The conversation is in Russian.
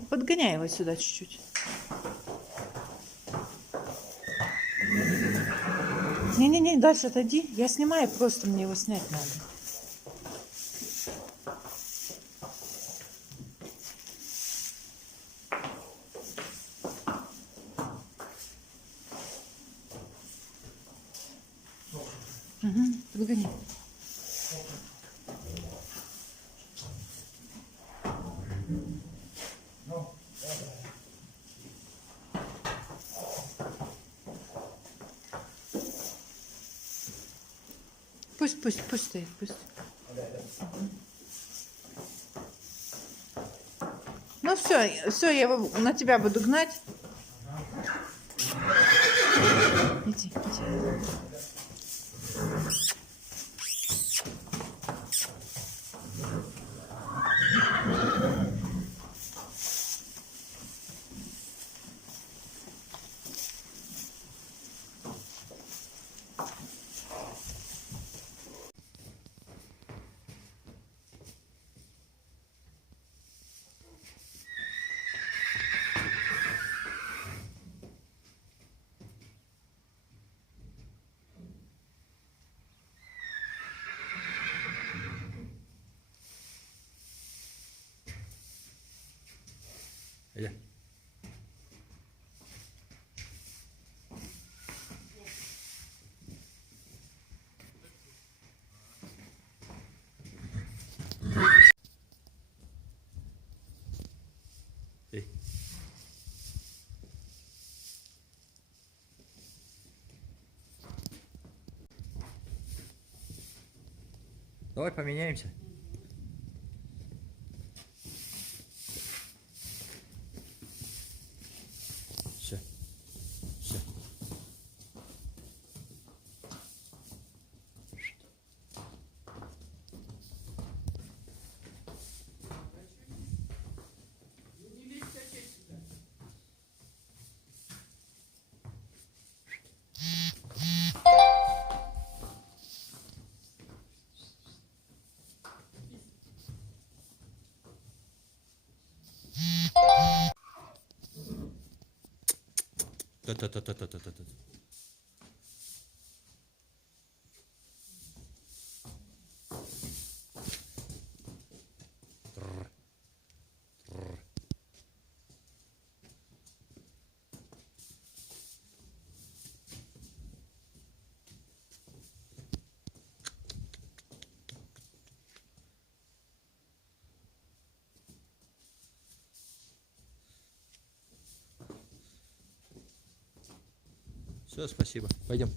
подгоняй его сюда чуть-чуть. Не-не-не, дальше отойди. Я снимаю, просто мне его снять надо. Угу, подгони. Пусть стоит, пусть. Ну все, я его на тебя буду гнать. Иди. Иди. Эй. Давай поменяемся. Все. Та-та-та-та-та-та-та. Все, спасибо. Пойдем.